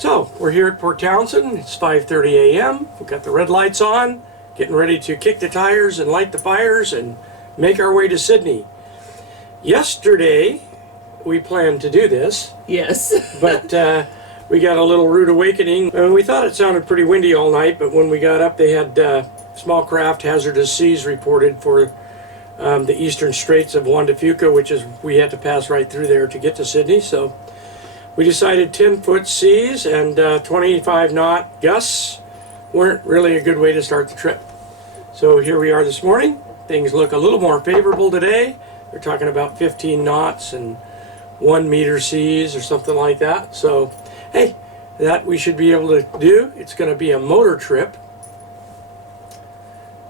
So, we're here at Port Townsend. It's 5:30 a.m. We've got the red lights on, getting ready to kick the tires and light the fires and make our way to Sydney. Yesterday, we planned to do this. Yes. But we got a little rude awakening. We thought it sounded pretty windy all night, but when we got up, they had small craft hazardous seas reported for the eastern straits of Juan de Fuca, which is, we had to pass right through there to get to Sydney. So we decided 10-foot seas and 25 knot gusts weren't really a good way to start the trip. So here we are this morning. Things look a little more favorable today. They're talking about 15 knots and 1 meter seas or something like that. So, hey, that we should be able to do. It's going to be a motor trip.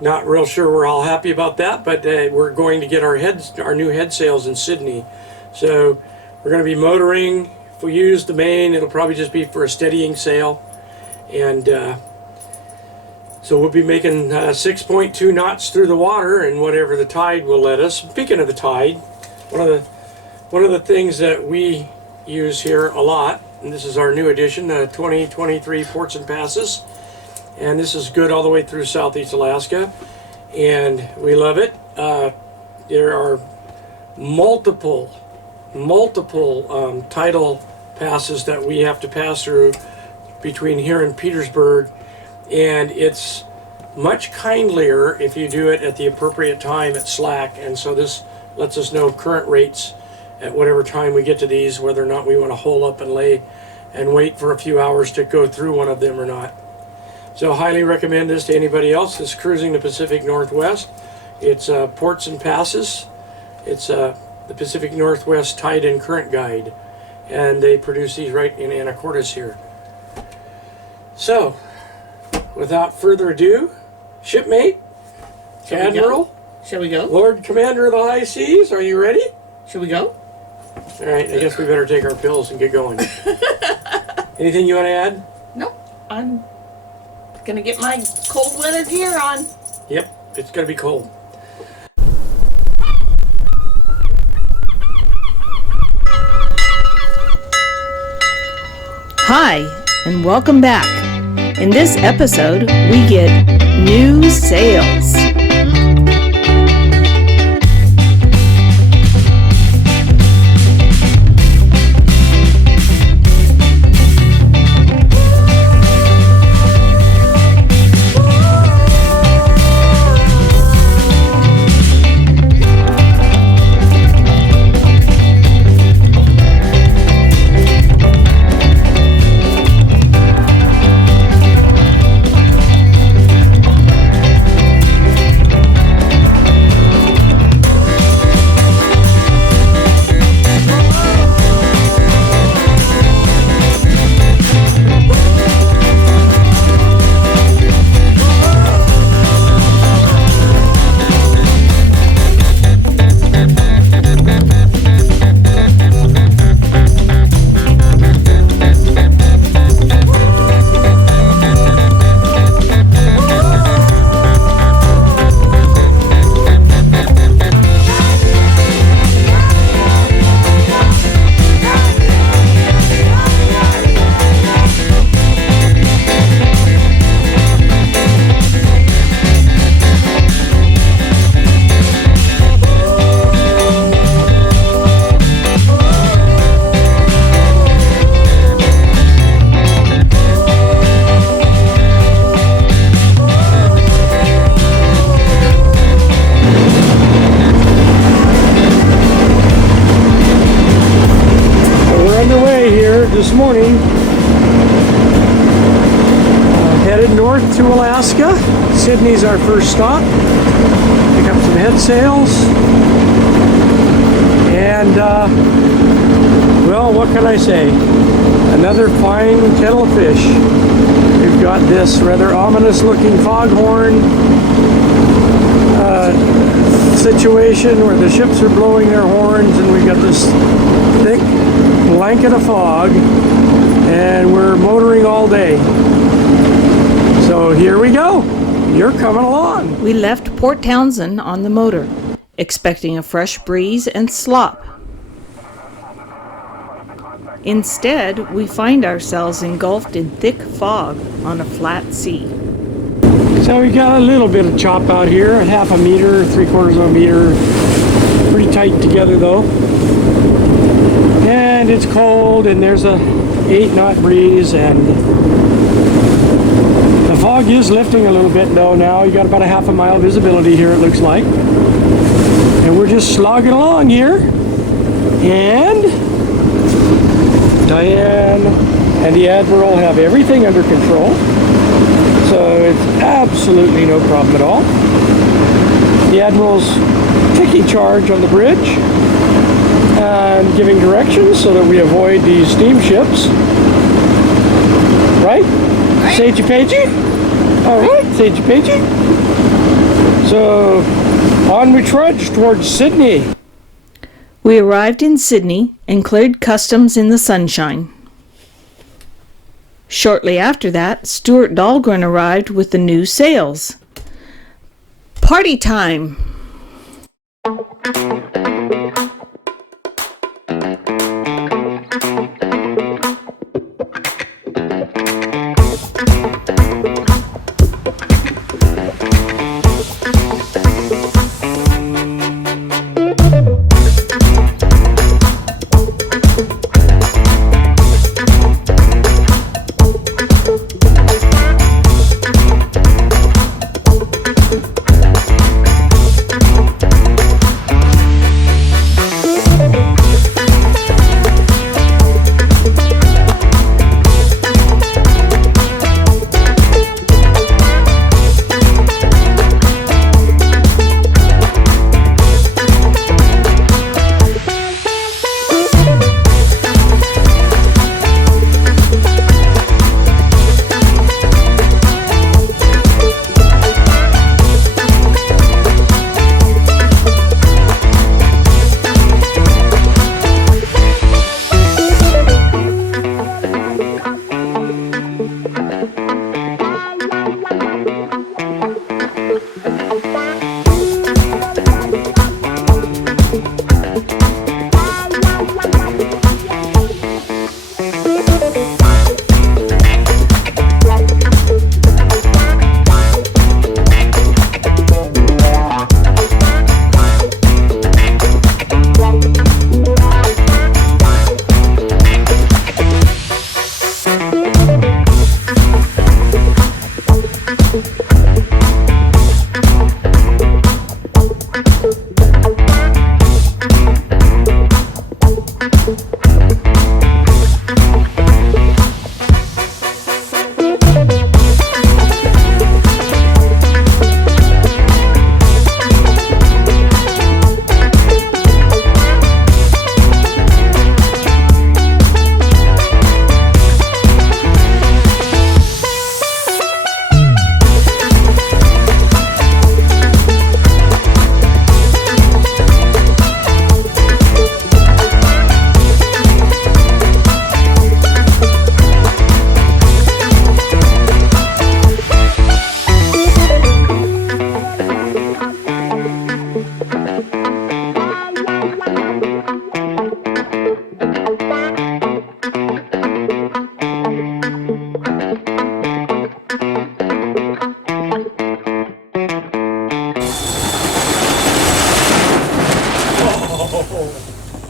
Not real sure we're all happy about that, but we're going to get our new head sails in Sydney. So we're going to be motoring. If we use the main, it'll probably just be for a steadying sail. And so we'll be making 6.2 knots through the water and whatever the tide will let us. Speaking of the tide, one of the things that we use here a lot, and this is our new edition, 2023 Ports and Passes, and this is good all the way through Southeast Alaska, and we love it. There are multiple tidal passes that we have to pass through between here and Petersburg, and it's much kindlier if you do it at the appropriate time at slack, and so this lets us know current rates at whatever time we get to these, whether or not we want to hole up and lay and wait for a few hours to go through one of them or not. So highly recommend this to anybody else that's cruising the Pacific Northwest. It's Ports and Passes. It's the Pacific Northwest Tide and Current Guide, and they produce these right in Anacortes here. So, without further ado, shipmate, Admiral, Shall we go? Lord Commander of the High Seas, are you ready? Shall we go? All right, I guess we better take our pills and get going. Anything you want to add? No, I'm gonna get my cold weather gear on. Yep, it's going to be cold. Hi, and welcome back. In this episode, we get new sails. This morning, headed north to Alaska. Sydney's our first stop. Pick up some head sails. And, well, what can I say? Another fine kettle of fish. We've got this rather ominous looking foghorn situation where the ships are blowing their horns, and we've got this thick blanket of fog, and we're motoring all day. So here we go. You're coming along. We left Port Townsend on the motor, expecting a fresh breeze and slop. Instead, we find ourselves engulfed in thick fog on a flat sea. So we got a little bit of chop out here, a half a meter, 3/4 of a meter. Pretty tight together though. And it's cold and there's a 8-knot breeze, and the fog is lifting a little bit though now. You got about a half a mile visibility here, it looks like. And we're just slogging along here. And Diane and the Admiral have everything under control. So it's absolutely no problem at all. The Admiral's taking charge on the bridge and giving directions so that we avoid these steamships. Right? Sagey Pagey? All right, Sagey Pagey. So on we trudge towards Sydney. We arrived in Sydney and cleared customs in the sunshine. Shortly after that, Stuart Dahlgren arrived with the new sails. Party time!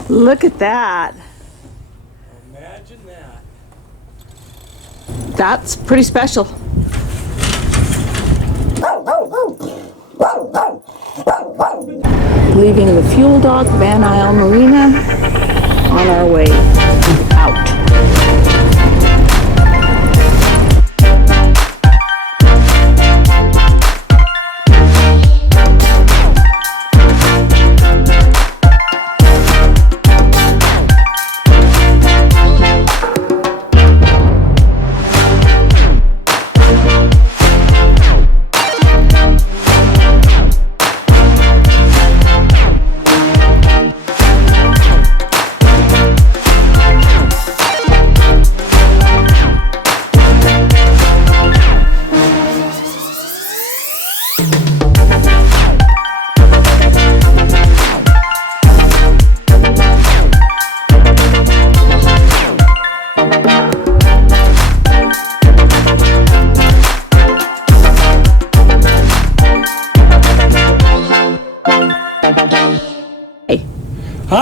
Look at that. Imagine that. That's pretty special. Leaving the Fuel Dock Van Isle Marina on our way out.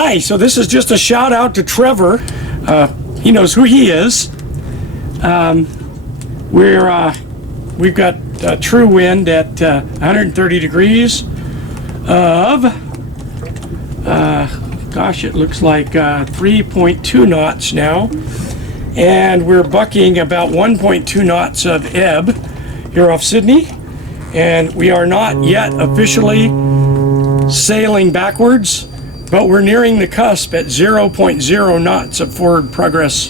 Hi, so this is just a shout out to Trevor. He knows who he is. We've got true wind at 130 degrees of, gosh, it looks like 3.2 knots now. And we're bucking about 1.2 knots of ebb here off Sidney. And we are not yet officially sailing backwards, but we're nearing the cusp at 0.0 knots of forward progress.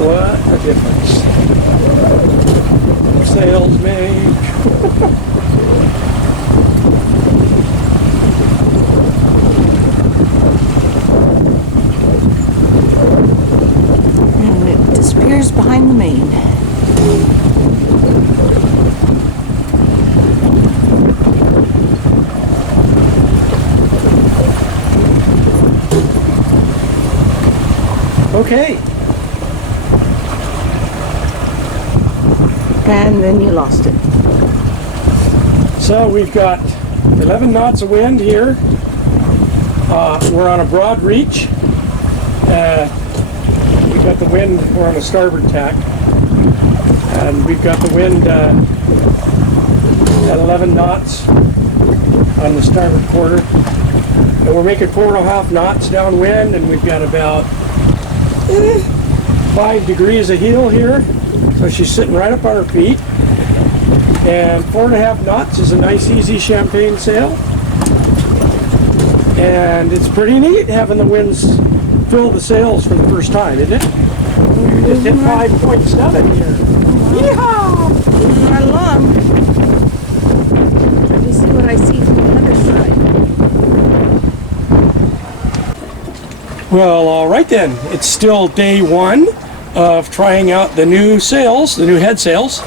What a difference sails make. And it disappears behind the main. Okay. And then you lost it. So we've got 11 knots of wind here. We're on a broad reach. We've got the wind, we're on a starboard tack. And we've got the wind at 11 knots on the starboard quarter. And we're making 4.5 knots downwind, and we've got about 5 degrees of heel here. So she's sitting right up on her feet. And 4.5 knots is a nice easy champagne sail. And it's pretty neat having the winds fill the sails for the first time, isn't it? We just hit 5.7 here. Yeehaw! Moving right along. Let me see what I see from the other side. Well, all right then. It's still day one of trying out the new sails, the new head sails.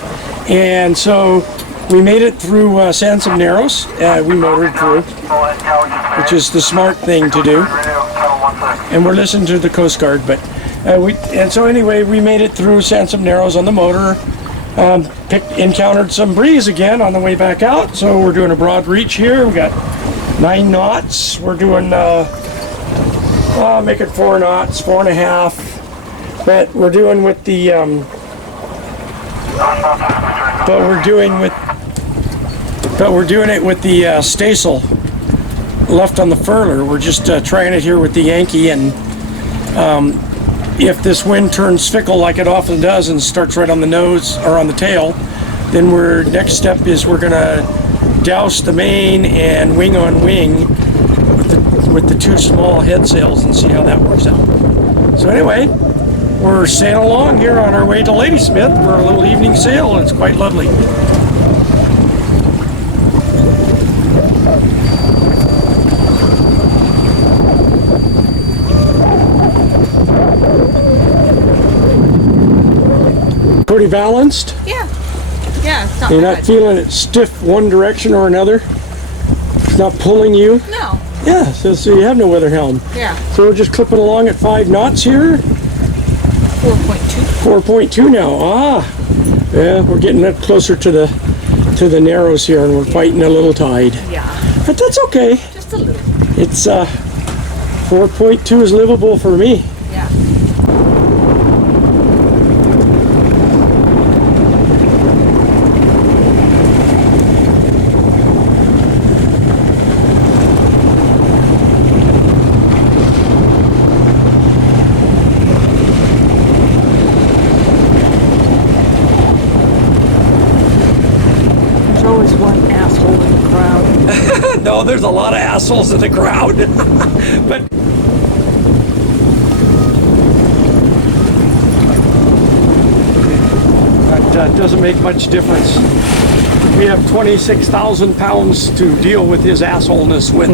And so we made it through Sansom Narrows. We motored through, which is the smart thing to do. And we're listening to the Coast Guard. But so anyway, we made it through Sansom Narrows on the motor. Encountered some breeze again on the way back out. So we're doing a broad reach here. We got 9 knots. We're doing making 4 knots, 4.5. But we're doing with the but we're doing it with the staysail left on the furler. We're just trying it here with the Yankee, and if this wind turns fickle like it often does and starts right on the nose or on the tail, then next step is we're gonna douse the main and wing on wing with the 2 small head sails and see how that works out. So anyway, we're sailing along here on our way to Ladysmith for a little evening sail, and it's quite lovely. Pretty balanced? Yeah. Yeah, it's not You're bad. not feeling it stiff one direction or another? It's not pulling you? No. Yeah, so you have no weather helm. Yeah. So we're just clipping along at 5 knots here. 4.2. 4.2 now. Yeah, we're getting up closer to the narrows here, and we're fighting a little tide. Yeah. But that's okay. Just a little. It's 4.2 is livable for me. Yeah. There's always one asshole in the crowd. No, there's a lot of assholes in the crowd. But that doesn't make much difference. We have 26,000 pounds to deal with his assholeness with.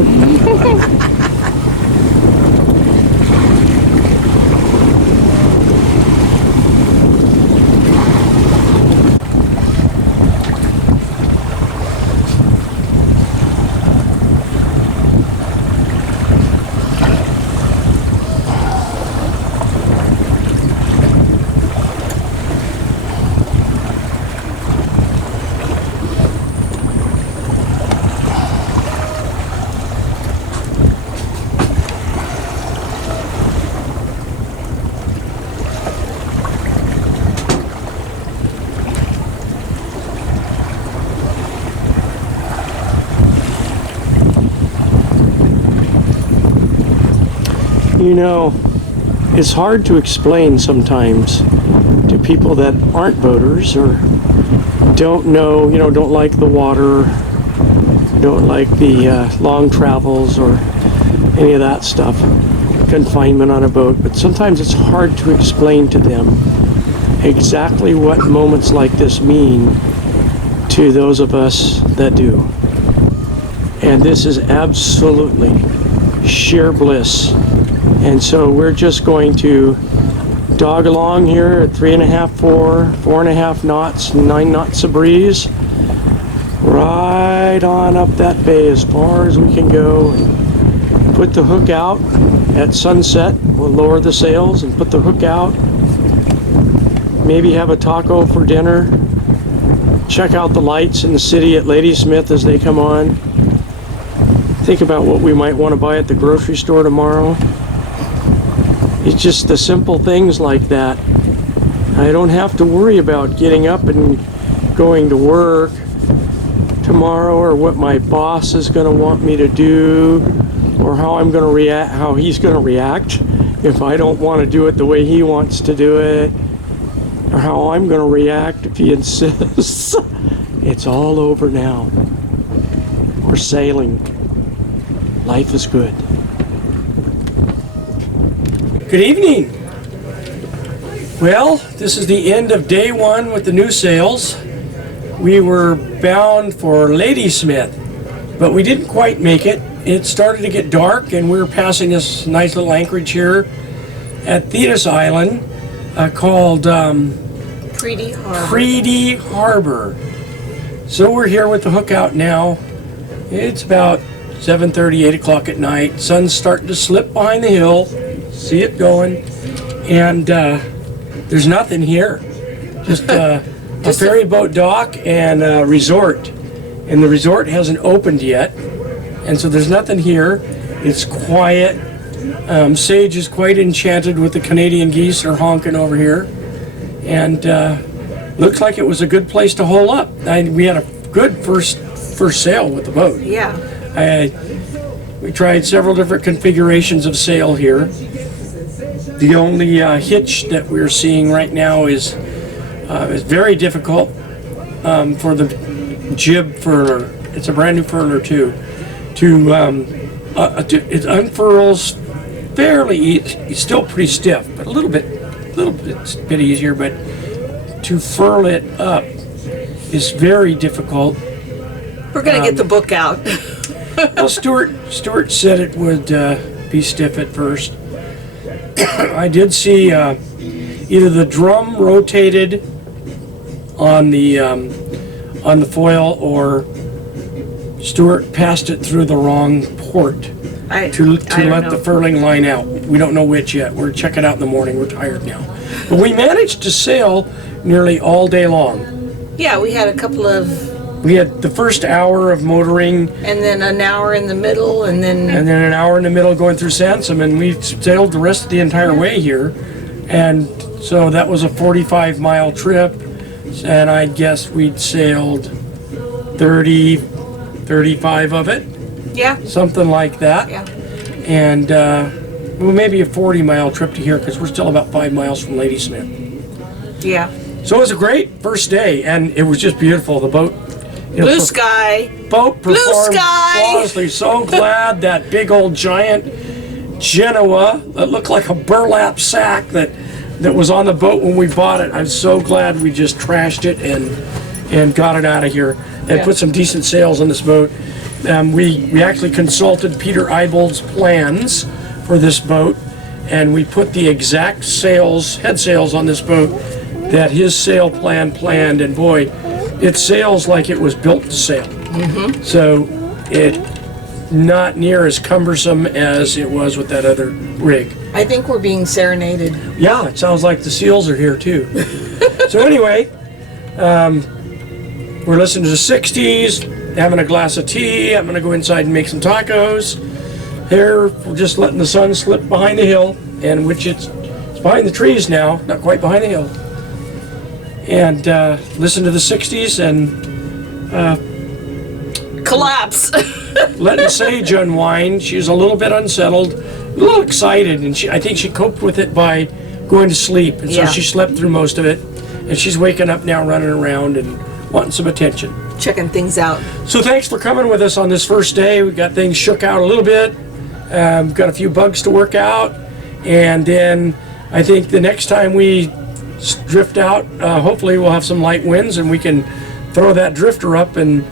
You know, it's hard to explain sometimes to people that aren't boaters or don't know, don't like the water, don't like the long travels or any of that stuff, confinement on a boat. But sometimes it's hard to explain to them exactly what moments like this mean to those of us that do. And this is absolutely sheer bliss. And so we're just going to dog along here at 3.5, 4.5 knots, 9 knots of breeze, right on up that bay as far as we can go. Put the hook out at sunset. We'll lower the sails and put the hook out. Maybe have a taco for dinner. Check out the lights in the city at Ladysmith as they come on. Think about what we might want to buy at the grocery store tomorrow. It's just the simple things like that. I don't have to worry about getting up and going to work tomorrow, or what my boss is going to want me to do, or how I'm going to react, how he's going to react if I don't want to do it the way he wants to do it, or how I'm going to react if he insists. It's all over now. We're sailing. Life is good. Good evening. Well, this is the end of day one with the new sails. We were bound for Ladysmith, but we didn't quite make it. It started to get dark, and we were passing this nice little anchorage here at Thetis Island called Preedy Harbor. So we're here with the hook out now. It's about 7:30, 8 o'clock at night. Sun's starting to slip behind the hill. See it going. And there's nothing here. Just a ferry boat dock and a resort. And the resort hasn't opened yet. And so there's nothing here. It's quiet. Sage is quite enchanted with the Canadian geese are honking over here. And looks like it was a good place to hole up. We had a good first sail with the boat. Yeah. We tried several different configurations of sail here. The only hitch that we're seeing right now is very difficult for the jib furler. It's a brand new furler too. It unfurls fairly easy. It's still pretty stiff, but a little bit easier. But to furl it up is very difficult. We're gonna get the book out. Well, Stuart said it would be stiff at first. I did see either the drum rotated on the foil, or Stuart passed it through the wrong port to let the furling line out. We don't know which yet. We're checking out in the morning. We're tired now, but we managed to sail nearly all day long. Yeah, we had a couple of. We had the first hour of motoring, And then an hour in the middle, and then an hour in the middle going through Sansom, and we sailed the rest of the entire way here. And so that was a 45-mile trip, and I guess we'd sailed 30, 35 of it, yeah, something like that. yeah. And well, maybe a 40-mile trip to here, because we're still about 5 miles from Ladysmith. Yeah. So it was a great first day, and it was just beautiful. The boat. Blue sky. Boat Blue performed sky. flawlessly. So glad that big old giant Genoa that looked like a burlap sack that was on the boat when we bought it. I'm so glad we just trashed it and got it out of here and put some decent sails on this boat. We actually consulted Peter Eibel's plans for this boat, and we put the exact head sails on this boat that his sail plan planned, and boy, it sails like it was built to sail. Mm-hmm. So it not near as cumbersome as it was with that other rig. I think we're being serenaded. Yeah, it sounds like the seals are here too. So anyway, we're listening to the 60s, having a glass of tea. I'm gonna go inside and make some tacos. Here, we're just letting the sun slip behind the hill, and which it's behind the trees now, not quite behind the hill. And listen to the 60s and Collapse. letting Sage unwind. She's a little bit unsettled little excited, and I think she coped with it by going to sleep, and so Yeah. she slept through most of it, and she's waking up now running around and wanting some attention. Checking things out. So thanks for coming with us on this first day. We got things shook out a little bit. Got a few bugs to work out, and then I think the next time we drift out, hopefully we'll have some light winds and we can throw that drifter up and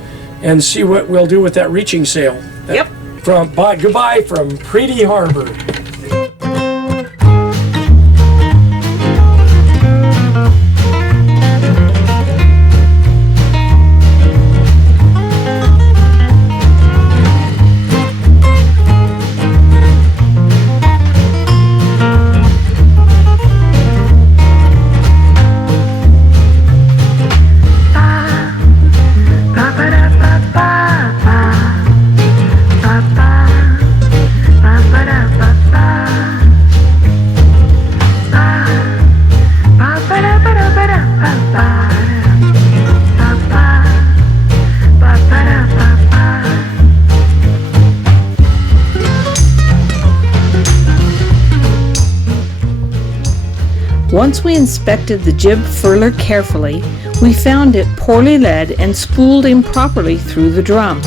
see what we'll do with that reaching sail. Yep. Goodbye from Pretty Harbor. Once we inspected the jib furler carefully, we found it poorly led and spooled improperly through the drum.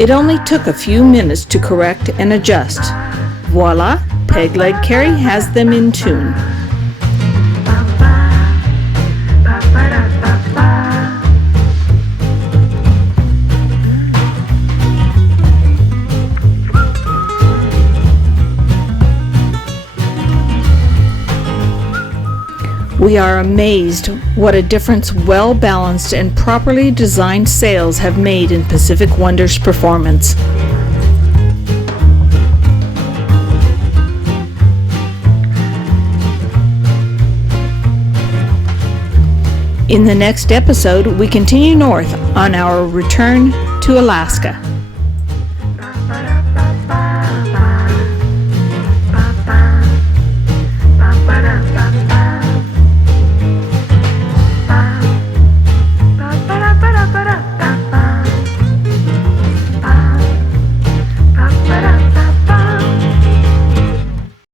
It only took a few minutes to correct and adjust. Voila, peg leg carry has them in tune. We are amazed what a difference well-balanced and properly designed sails have made in Pacific Wonder's performance. In the next episode, we continue north on our return to Alaska.